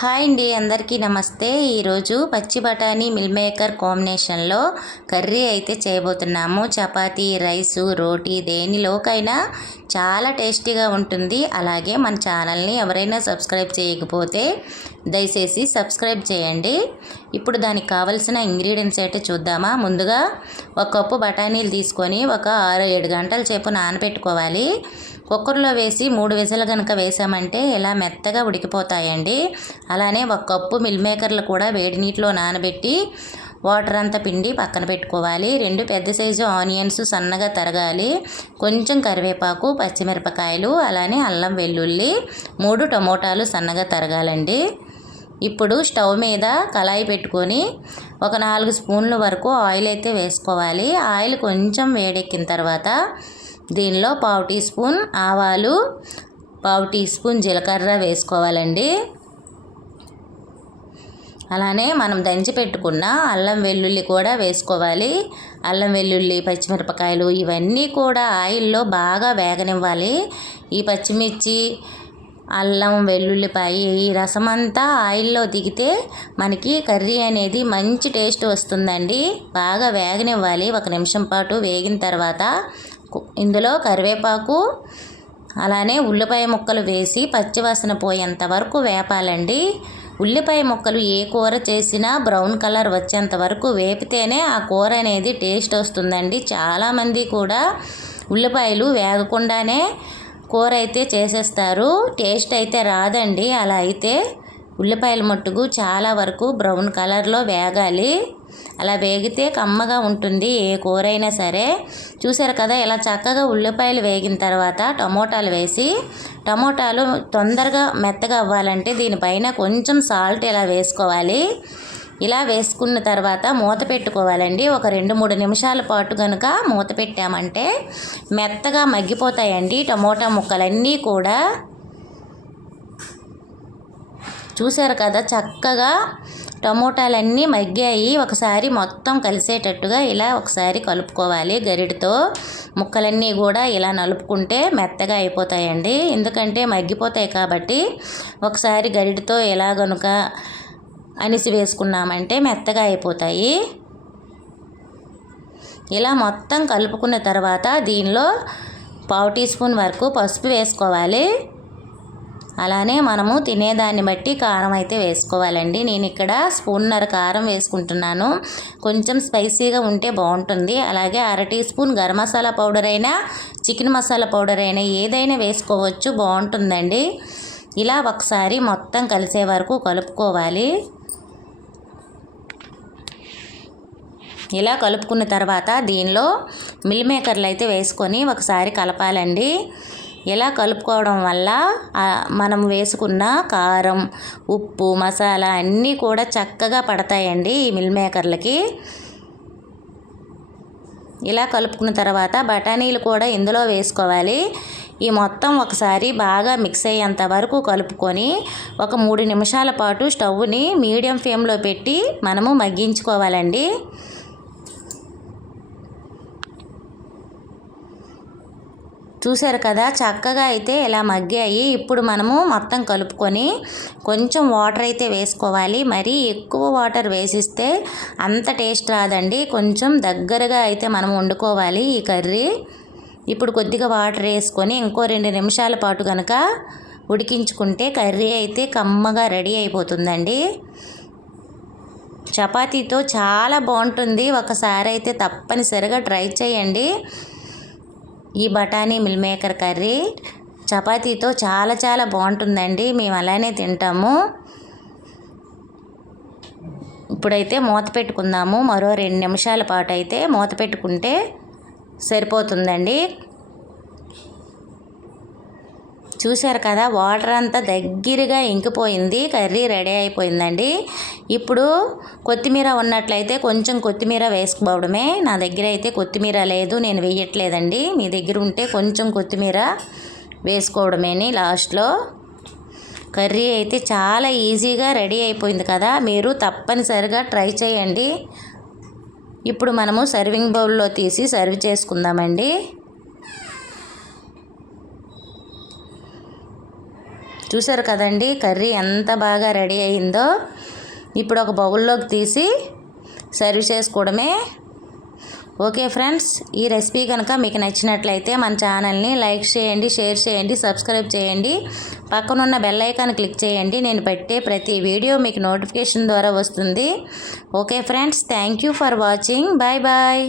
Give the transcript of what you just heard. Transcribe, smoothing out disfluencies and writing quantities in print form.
Hi అండి, అందరికీ నమస్తే. ఈరోజు పచ్చి బఠానీ మిల్ మేకర్ కాంబినేషన్లో కర్రీ అయితే చేయబోతున్నాము. చపాతీ, రైసు, రోటీ దేనిలోకైనా చాలా టేస్టీగా ఉంటుంది. అలాగే మన ఛానల్ని ఎవరైనా సబ్స్క్రైబ్ చేయకపోతే దయచేసి సబ్స్క్రైబ్ చేయండి. ఇప్పుడు దానికి కావలసిన ఇంగ్రీడియంట్స్ అయితే చూద్దామా. ముందుగా ఒక కప్పు బఠానీలు తీసుకొని ఒక 6-7 గంటల సేపు నానబెట్టుకోవాలి. కుక్కర్లో వేసి 3 విజిల్ కనుక వేసామంటే ఇలా మెత్తగా ఉడికిపోతాయండి. అలానే ఒక కప్పు మిల్ మేకర్లు కూడా వేడి నీటిలో నానబెట్టి వాటర్ అంతా పిండి పక్కన పెట్టుకోవాలి. 2 పెద్ద సైజు ఆనియన్స్ సన్నగా తరగాలి. కొంచెం కరివేపాకు, పచ్చిమిరపకాయలు, అలానే అల్లం వెల్లుల్లి, 3 టమోటాలు సన్నగా తరగాలండి. ఇప్పుడు స్టవ్ మీద కళాయి పెట్టుకొని ఒక 4 స్పూన్ల వరకు ఆయిల్ అయితే వేసుకోవాలి. ఆయిల్ కొంచెం వేడెక్కిన తర్వాత దీనిలో 1/2 టీ స్పూన్ ఆవాలు, 1/2 టీ స్పూన్ జీలకర్ర వేసుకోవాలండి. అలానే మనం దంచి పెట్టుకున్న అల్లం వెల్లుల్లి కూడా వేసుకోవాలి. అల్లం వెల్లుల్లి, పచ్చిమిరపకాయలు ఇవన్నీ కూడా ఆయిల్లో బాగా వేగనివ్వాలి. ఈ పచ్చిమిర్చి, అల్లం వెల్లుల్లిపాయ ఈ రసం అంతా ఆయిల్లో దిగితే మనకి కర్రీ అనేది మంచి టేస్ట్ వస్తుందండి. బాగా వేగనివ్వాలి. 1 నిమిషం పాటు వేగిన తర్వాత ఇందులో కరివేపాకు, అలానే ఉల్లిపాయ ముక్కలు వేసి పచ్చివాసన పోయేంత వరకు వేపాలండి. ఉల్లిపాయ ముక్కలు ఏ కూర చేసినా బ్రౌన్ కలర్ వచ్చేంత వరకు వేపితేనే ఆ కూర అనేది టేస్ట్ వస్తుందండి. చాలామంది కూడా ఉల్లిపాయలు వేగకుండానే కూర అయితే చేసేస్తారు. టేస్ట్ అయితే రాదండి. అలా అయితే ఉల్లిపాయల మట్టుకు చాలా వరకు బ్రౌన్ కలర్లో వేగాలి. అలా వేగితే కమ్మగా ఉంటుంది ఏ కూర అయినా సరే. చూసారు కదా, ఇలా చక్కగా ఉల్లిపాయలు వేగిన తర్వాత టమోటాలు వేసి, టమోటాలు తొందరగా మెత్తగా అవ్వాలంటే దీనిపైన కొంచెం సాల్ట్ ఇలా వేసుకోవాలి. ఇలా వేసుకున్న తర్వాత మూత పెట్టుకోవాలండి. ఒక 2-3 నిమిషాల పాటు కనుక మూత పెట్టామంటే మెత్తగా మగ్గిపోతాయండి టమోటా ముక్కలన్నీ కూడా. చూసారు కదా, చక్కగా టమోటాలన్నీ మగ్గాయి. ఒకసారి మొత్తం కలిసేటట్టుగా ఇలా ఒకసారి కలుపుకోవాలి గరిటతో. ముక్కలన్నీ కూడా ఇలా నలుపుకుంటే మెత్తగా అయిపోతాయండి. ఎందుకంటే మగ్గిపోతాయి కాబట్టి ఒకసారి గరిటతో ఎలా గనుక అనిసి వేసుకున్నామంటే మెత్తగా అయిపోతాయి. ఇలా మొత్తం కలుపుకున్న తర్వాత దీనిలో 1/2 టీ స్పూన్ వరకు పసుపు వేసుకోవాలి. అలానే మనము తినేదాన్ని బట్టి కారం అయితే వేసుకోవాలండి. నేను ఇక్కడ 1.5 స్పూన్ కారం వేసుకుంటున్నాను. కొంచెం స్పైసీగా ఉంటే బాగుంటుంది. అలాగే 1/2 teaspoon garam masala powder అయినా, చికెన్ మసాలా పౌడర్ అయినా ఏదైనా వేసుకోవచ్చు, బాగుంటుందండి. ఇలా ఒకసారి మొత్తం కలిసే వరకు కలుపుకోవాలి. ఇలా కలుపుకున్న తర్వాత దీనిలో మిల్ మేకర్లు అయితే వేసుకొని ఒకసారి కలపాలండి. ఇలా కలుపుకోవడం వల్ల మనం వేసుకున్న కారం, ఉప్పు, మసాలా అన్నీ కూడా చక్కగా పడతాయండి ఈ మిల్ మేకర్లకి. ఇలా కలుపుకున్న తర్వాత బఠానీలు కూడా ఇందులో వేసుకోవాలి. ఈ మొత్తం ఒకసారి బాగా మిక్స్ అయ్యేంత వరకు కలుపుకొని ఒక 3 నిమిషాల పాటు స్టవ్ని మీడియం ఫ్లేమ్లో పెట్టి మనము మగ్గించుకోవాలండి. చూసారు కదా, చక్కగా అయితే ఇలా మగ్గాయి. ఇప్పుడు మనము మొత్తం కలుపుకొని కొంచెం వాటర్ అయితే వేసుకోవాలి. మరీ ఎక్కువ వాటర్ వేసిస్తే అంత టేస్ట్ రాదండి. కొంచెం దగ్గరగా అయితే మనం వండుకోవాలి ఈ కర్రీ. ఇప్పుడు కొద్దిగా వాటర్ వేసుకొని ఇంకో 2 నిమిషాల పాటు కనుక ఉడికించుకుంటే కర్రీ అయితే కమ్మగా రెడీ అయిపోతుందండి. చపాతీతో చాలా బాగుంటుంది. ఒకసారి అయితే తప్పనిసరిగా ట్రై చేయండి. ఈ బఠానీ మిల్ మేకర్ కర్రీ చపాతీతో చాలా చాలా బాగుంటుందండి. మేము అలానే తింటాము. ఇప్పుడైతే మూత పెట్టుకుందాము. మరో 2 నిమిషాల పాటు అయితే మూత పెట్టుకుంటే సరిపోతుందండి. చూసారు కదా, వాటర్ అంతా దగ్గరగా ఇంకిపోయింది. కర్రీ రెడీ అయిపోయిందండి. ఇప్పుడు కొత్తిమీర ఉన్నట్లయితే కొంచెం కొత్తిమీర వేసుకోవడమే. నా దగ్గర అయితే కొత్తిమీర లేదు, నేను వేయట్లేదండి. మీ దగ్గర ఉంటే కొంచెం కొత్తిమీర వేసుకోవడమేని లాస్ట్లో. కర్రీ అయితే చాలా ఈజీగా రెడీ అయిపోయింది కదా, మీరు తప్పనిసరిగా ట్రై చేయండి. ఇప్పుడు మనము సర్వింగ్ బౌల్లో తీసి సర్వ్ చేసుకుందామండి. చూసారు కదండి కర్రీ ఎంత బాగా రెడీ అయిందో. ఇప్పుడు ఒక బౌల్లోకి తీసి సర్వ్ చేసుకోవడమే. ఓకే ఫ్రెండ్స్, ఈ రెసిపీ కనుక మీకు నచ్చినట్లయితే మన ఛానల్ని లైక్ చేయండి, షేర్ చేయండి, సబ్స్క్రైబ్ చేయండి. పక్కనున్న బెల్ ఐకాన్ క్లిక్ చేయండి. నేను పెట్టే ప్రతి వీడియో మీకు నోటిఫికేషన్ ద్వారా వస్తుంది. Okay friends, thank you for watching. Bye bye.